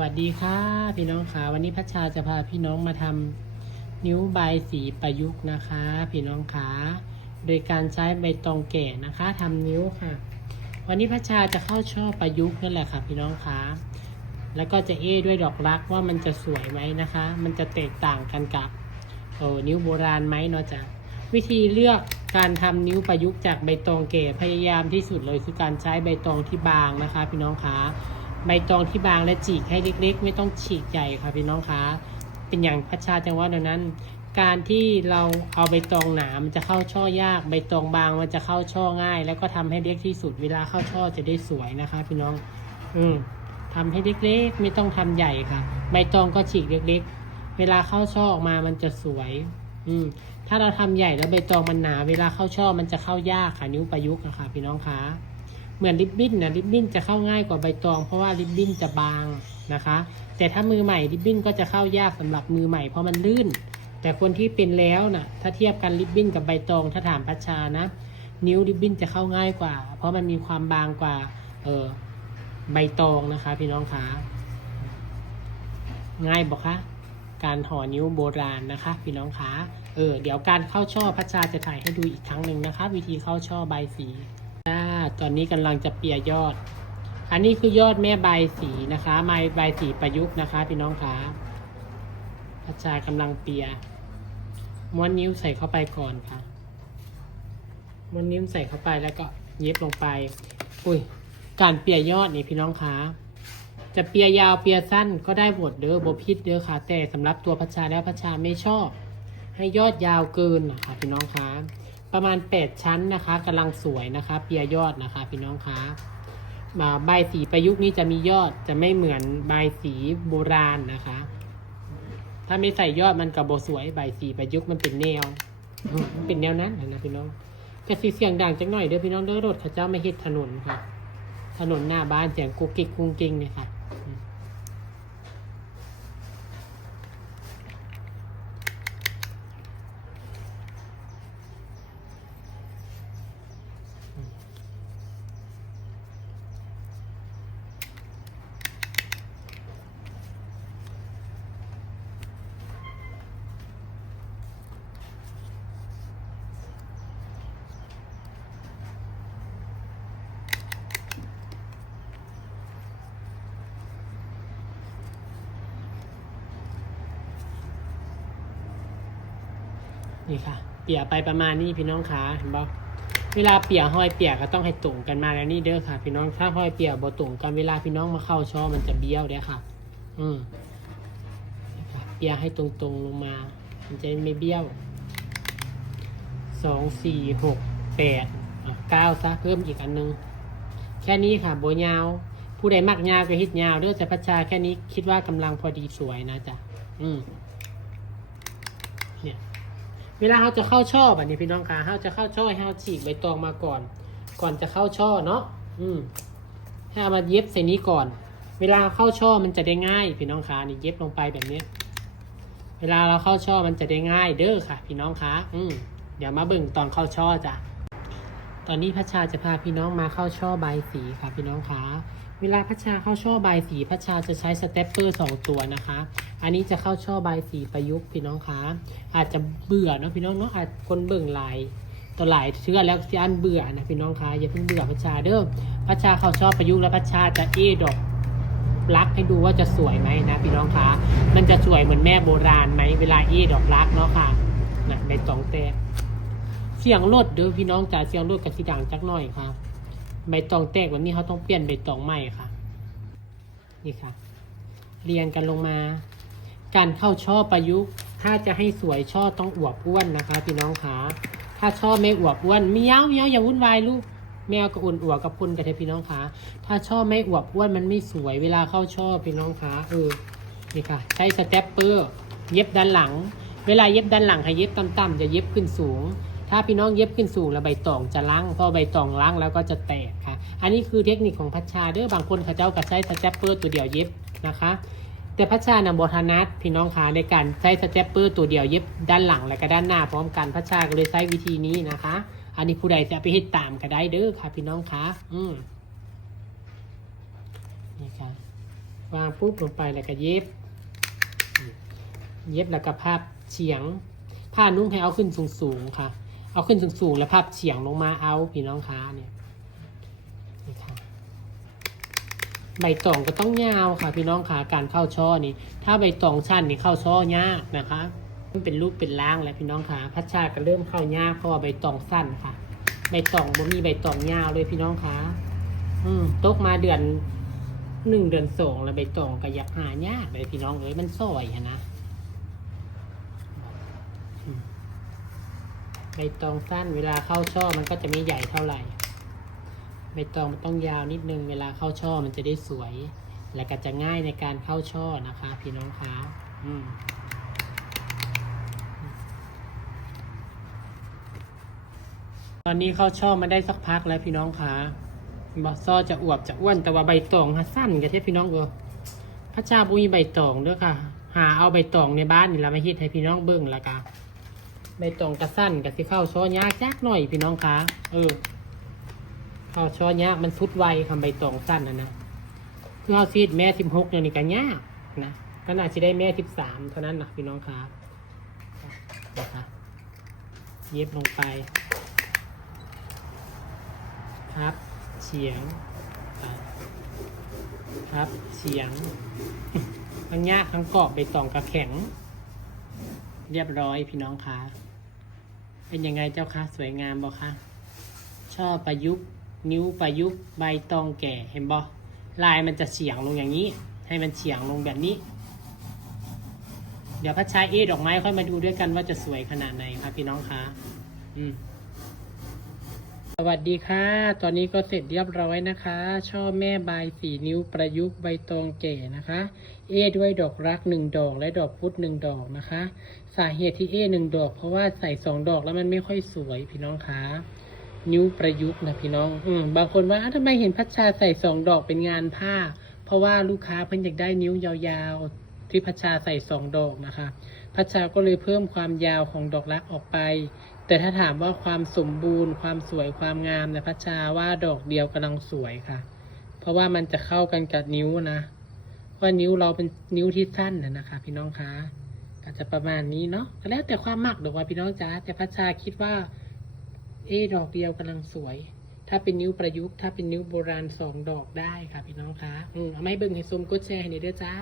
วัสดีค่ะพี่น้องค่ะวันนี้พัชชาจะพาพี่น้องมาทำนิ้วใบสีประยุกต์นะคะพี่น้องค่ะโดยการใช้ใบตองแก่นะคะทำนิ้วค่ะวันนี้พัชชาจะเข้าช่อประยุกต์นั่นแหละค่ะพี่น้องค่ะแล้วก็จะด้วยดอกรักว่ามันจะสวยไหมนะคะมันจะแตกต่างกันกับนิ้วโบราณไหมเนาะจ๊ะวิธีเลือกการทำนิ้วประยุกต์จากใบตองแก่พยายามที่สุดเลยคือการใช้ใบตองที่บางนะคะพี่น้องค่ะใบตองที่บางและฉีกให้เล็กๆไม่ต้องฉีกใหญ่ค่ะพี่น้องคะเป็นอย่างพัชชาจังหวะนั้นการที่เราเอาใบตองหนามันจะเข้าช่อยากใบตองบางมันจะเข้าช่อง่ายแล้วก็ทำให้เล็กที่สุดเวลาเข้าช่อจะได้สวยนะคะพี่น้องทำให้เล็กๆไม่ต้องทำใหญ่ค่ะใบตองก็ฉีกเล็กๆเวลาเข้าช่อออกมามันจะสวยถ้าเราทำใหญ่แล้วใบตองมันหนาเวลาเข้าช่อมันจะเข้ายากค่ะนิ้วประยุกต์ค่ะพี่น้องคะเหมือนริบบิ้นนะริบบิ้นจะเข้าง่ายกว่าใบตองเพราะว่าริบบิ้นจะบางนะคะแต่ถ้ามือใหม่ริบบิ้นก็จะเข้ายากสำหรับมือใหม่เพราะมันลื่นแต่คนที่เป็นแล้วนะถ้าเทียบกันริบบิ้นกับใบตองถ้าถามพัชชานะนิ้วริบบิ้นจะเข้าง่ายกว่าเพราะมันมีความบางกว่าใบตองนะคะพี่น้องคะง่ายบอกคะการห่อนิ้วโบราณนะคะพี่น้องคะเดี๋ยวการเข้าช่อพัชชาจะถ่ายให้ดูอีกครั้งหนึ่งนะคะวิธีเข้าช่อใบสีตอนนี้กำลังจะเปียยอดอันนี้คือยอดแม่ใบสีนะคะใบสีประยุกต์นะคะพี่น้องคะพัชชากำลังเปียม้วนนิ้วใส่เข้าไปก่อนค่ะม้วนนิ้วใส่เข้าไปแล้วก็เย็บลงไปการเปียยอดนี่พี่น้องคะจะเปียยาวเปียสั้นก็ได้หมดเด้อบ่ผิดเด้อค่ะแต่สำหรับตัวพัชชาแล้วพัชชาไม่ชอบให้ยอดยาวเกินนะคะพี่น้องคะประมาณ8ชั้นนะคะกำลังสวยนะคะเปียยอดนะคะพี่น้องคะใบสีประยุกต์นี้จะมียอดจะไม่เหมือนใบสีโบราณนะคะถ้าไม่ใส่ยอดมันกับโบสวยใบสีประยุกต์มันเป็นแนวเป็นแนวนั้นนะพี่น้องกระสีเสียงดังจังหน่อยเด้อพี่น้องเด้อรถข้าเจ้าไม่เฮ็ดถนนค่ะถนนหน้าบ้านเสียงกุ๊กกิ๊กกุ้งกิ้งเนี่ยค่ะนี่ค่ะเปียไปประมาณนี้พี่น้องขาเห็นบ่เวลาเปียห้อยเปียก็ต้องให้ตรงกันมาแล้วนี่เด้อค่ะพี่น้องถ้าห้อยเปียบ่ตรงกันเวลาพี่น้องมาเข้าช่อมันจะเบี้ยวเด้อค่ะเปียให้ตรงๆลงมามันจะไม่เบี้ยว2 4 6 8 9ซะเพิ่มอีกอันนึงแค่นี้ค่ะโบยาวผู้ใดมักยาวก็ฮิตยาวเด้อแต่พัชชาแค่นี้คิดว่ากำลังพอดีสวยนะจ๊ะเนี่ยเวลาเราจะเข้าช่อแบบนี้พี่น้องคะเราจะเข้าช่อให้เราฉีกใบตองมาก่อนจะเข้าช่อเนาะให้เอามาเย็บใส่นี้ก่อนเวลาเข้าช่อมันจะได้ง่ายพี่น้องคะนี่เย็บลงไปแบบนี้เวลาเราเข้าช่อมันจะได้ง่ายเด้อค่ะพี่น้องคะเดี๋ยวมาเบิ่งตอนเข้าช่อจ้ะตอนนี้พัชชาจะพาพี่น้องมาเข้าช่อใบสีค่ะพี่น้องคะเวลาพัชชาเข้าช่อใบสีพัชชาจะใช้สเตปเปอร์2ตัวนะคะอันนี้จะเข้าช่อใบสีประยุกต์พี่น้องคะอาจจะเบื่อเนาะพี่น้องเนาะอาจคนเบิ่งหลายต่อหลายเชื่อแล้วที่อันเบื่อนะพี่น้องคะอย่าเพิ่งเบื่อพัชชาเด้อพัชชาเข้าช่อประยุกต์แล้วพัชชาจะดอกรักให้ดูว่าจะสวยไหมนะพี่น้องคะมันจะสวยเหมือนแม่โบราณไหมเวลาดอกรักเนาะค่ะนะใบตองแตกเสียงรถเด้อพี่น้องจ๋าเสียงรถกับสีด่างจักหน่อยค่ะใบตองแตกแบบนี้เขาต้องเปลี่ยนใบตองใหม่ค่ะนี่ค่ะเรียงกันลงมาการเข้าช่อประยุกต์ถ้าจะให้สวยช่อต้องอวบอ้วนนะคะพี่น้องคะถ้าช่อไม่อวบอ้วนเมี้ยวอย่าวุ่นวายลูกแมวก็อุ่นอวบกับพุ่นกันเถอะพี่น้องคะถ้าช่อไม่อวบอ้วนมันไม่สวยเวลาเข้าช่อพี่น้องคะนี่ค่ะใช้สเตปเปอร์เย็บด้านหลังเวลาเย็บด้านหลังให้เย็บต่ำๆจะเย็บขึ้นสูงถ้าพี่น้องเย็บขึ้นสูงแล้วใบตองจะล้างพอใบตองล้างแล้วก็จะแตกค่ะอันนี้คือเทคนิคของพัชชาเด้อบางคนเขาเจ้าก็ใช้สเตปเปอร์ตัวเดียวเย็บนะคะแต่พัชชานะบทนัดพี่น้องคะในการใช้สเตปเปอร์ตัวเดียวเย็บด้านหลังและก็ด้านหน้าพร้อมกันพัชชาก็เลยใช้วิธีนี้นะคะอันนี้ผู้ใดจะไปเฮ็ดตามก็ได้เด้อค่ะพี่น้องคะนี่ค่ะ วางปุ๊บลงไปแล้วก็เย็บแล้วก็พับเฉียงผ้านุ่งให้เอาขึ้นสูงๆค่ะเอาขึ้นสูงๆแล้วพับเฉียงลงมาเอาพี่น้องค้าเนี่ยนี่ค่ะใบตองก็ต้องยาวค่ะพี่น้องขาการเข้าช่อนี่ถ้าใบตองชั้นนี่เข้าช่อยากนะคะมันเป็นรูปเป็นร่างแล้วพี่น้องขาพัชชาก็เริ่มเข้ายากเพราะว่าใบตองสั้นค่ะใบตองบ่มีใบตองยาวเลยพี่น้องขาตกมาเดือน1 เดือน 2แล้วใบตองก็อยากหายากเลยพี่น้องมันซอยนะใบตองสั้นเวลาเข้าช่อมันก็จะไม่ใหญ่เท่าไหร่ใบตองมันต้องยาวนิดนึงเวลาเข้าช่อมันจะได้สวยและก็จะง่ายในการเข้าช่อนะคะพี่น้องคะตอนนี้เข้าช่อมาได้สักพักแล้วพี่น้องคะบอซ่อจะอวบจะอ้วนแต่ว่าใบตองสั้นกันเทียพี่น้องพระเจ้าบุญใบตองด้วยค่ะหาเอาใบตองในบ้านนี่เรามาฮิตให้พี่น้องเบิ้งละกันใบตองกระสั้นกับที่เข้าช่อยากหน่อยพี่น้องคะเข้าช่อยากมันสุดไวคำใบตองสั้นนะคือเข้าซีดแม่16เนี่ยนี่ก็ยากนะก็น่าจะได้แม่13เท่านั้นนะพี่น้องคะนะคะเย็บลงไปครับเฉียงครับเฉียงทั้งยากทั้งกรอบใบตองกระแข็งเรียบร้อยพี่น้องคะเป็นยังไงเจ้าคะสวยงามบ่คะช่อประยุกต์นิ้วประยุกต์ใบตองแก่เห็นบ่ลายมันจะเฉียงลงอย่างนี้ให้มันเฉียงลงแบบนี้เดี๋ยวพัชชาดอกไม้ค่อยมาดูด้วยกันว่าจะสวยขนาดไหนครับพี่น้องคะสวัสดีค่ะตอนนี้ก็เสร็จเรียบร้อยนะคะช่อแม่ใบ4 นิ้วประยุกต์ใบตองแก่นะคะด้วยดอกรัก1 ดอกและดอกพุธ1 ดอกนะคะสาเหตุที่1 ดอกเพราะว่าใส่2 ดอกแล้วมันไม่ค่อยสวยพี่น้องคะนิ้วประยุกต์นะพี่น้องบางคนว่าทำไมเห็นพัชชาใส่2 ดอกเป็นงานผ้าเพราะว่าลูกค้าเพิ่นอยากได้นิ้วยาวๆที่พัชชาใส่2 ดอกนะคะพัชชาก็เลยเพิ่มความยาวของดอกรักออกไปแต่ถ้าถามว่าความสมบูรณ์ความสวยความงามนะพัชชาว่าดอกเดียวกำลังสวยค่ะเพราะว่ามันจะเข้ากันกับนิ้วนะว่านิ้วเราเป็นนิ้วที่สั้นนะคะพี่น้องคะก็จะประมาณนี้เนาะก็แล้วแต่ความมักดอกว่าพี่น้องจ๋าแต่พัชชาคิดว่าดอกเดียวกำลังสวยถ้าเป็นนิ้วประยุกต์ถ้าเป็นนิ้วโบราณ2 ดอกได้ค่ะพี่น้องคะเอาไม่เบิ่งให้ชมกดแชร์ให้หน่อยเด้อจ้า